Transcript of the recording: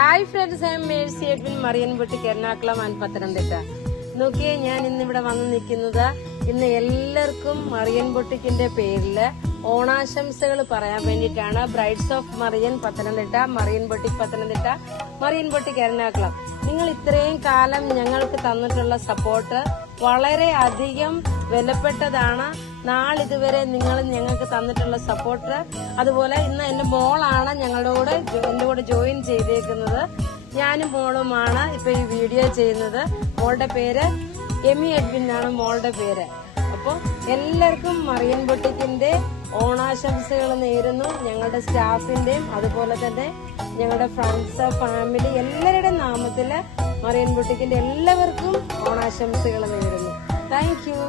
Hi friends, I M Mercy Edwin, marine boutique, Ernakulam and Pathanamthitta. നോക്കിയേ, ഞാൻ ഇന്നിവിടെ വന്ന് നിൽക്കുന്നത് ഇന്ന് എല്ലാവർക്കും മറിയൻ ബൊട്ടിക്കിന്റെ പേരില് ഓണാശംസകൾ പറയാൻ വേണ്ടിയിട്ടാണ്. Brides of Marian Pathanamthitta, Marian boutique Pathanamthitta, Marian boutique Ernakulam. നിങ്ങൾ ഇത്രയും കാലം ഞങ്ങൾക്ക് തന്നിട്ടുള്ള സപ്പോർട്ട് വളരെ അധികം വിലപ്പെട്ടതാണ്. നാളിതുവരെ നിങ്ങൾ ഞങ്ങൾക്ക് തന്നിട്ടുള്ള സപ്പോർട്ട്. അതുപോലെ ഇന്ന് എന്റെ മോളാണ് എന്റെ കൂടെ ജോയിൻ ചെയ്തേക്കുന്നത്. ഞാനും മോളുമാണ് ഇപ്പൊ ഈ വീഡിയോ ചെയ്യുന്നത്. മോളുടെ പേര് എമി എഡ്വിൻ ആണ് മോളുടെ പേര്. അപ്പോൾ എല്ലാവർക്കും മറിയൻ ബൊട്ടിക്കിന്റെ ഓണാശംസകൾ നേരുന്നു. ഞങ്ങളുടെ സ്റ്റാഫിന്റെയും അതുപോലെ തന്നെ ഞങ്ങളുടെ ഫ്രണ്ട്സ്, ഫാമിലി എല്ലാവരുടെയും നാമത്തില് മറിയൻ ബൊട്ടിക്കിന്റെ എല്ലാവർക്കും ഓണാശംസകൾ നേരുന്നു. Thank you.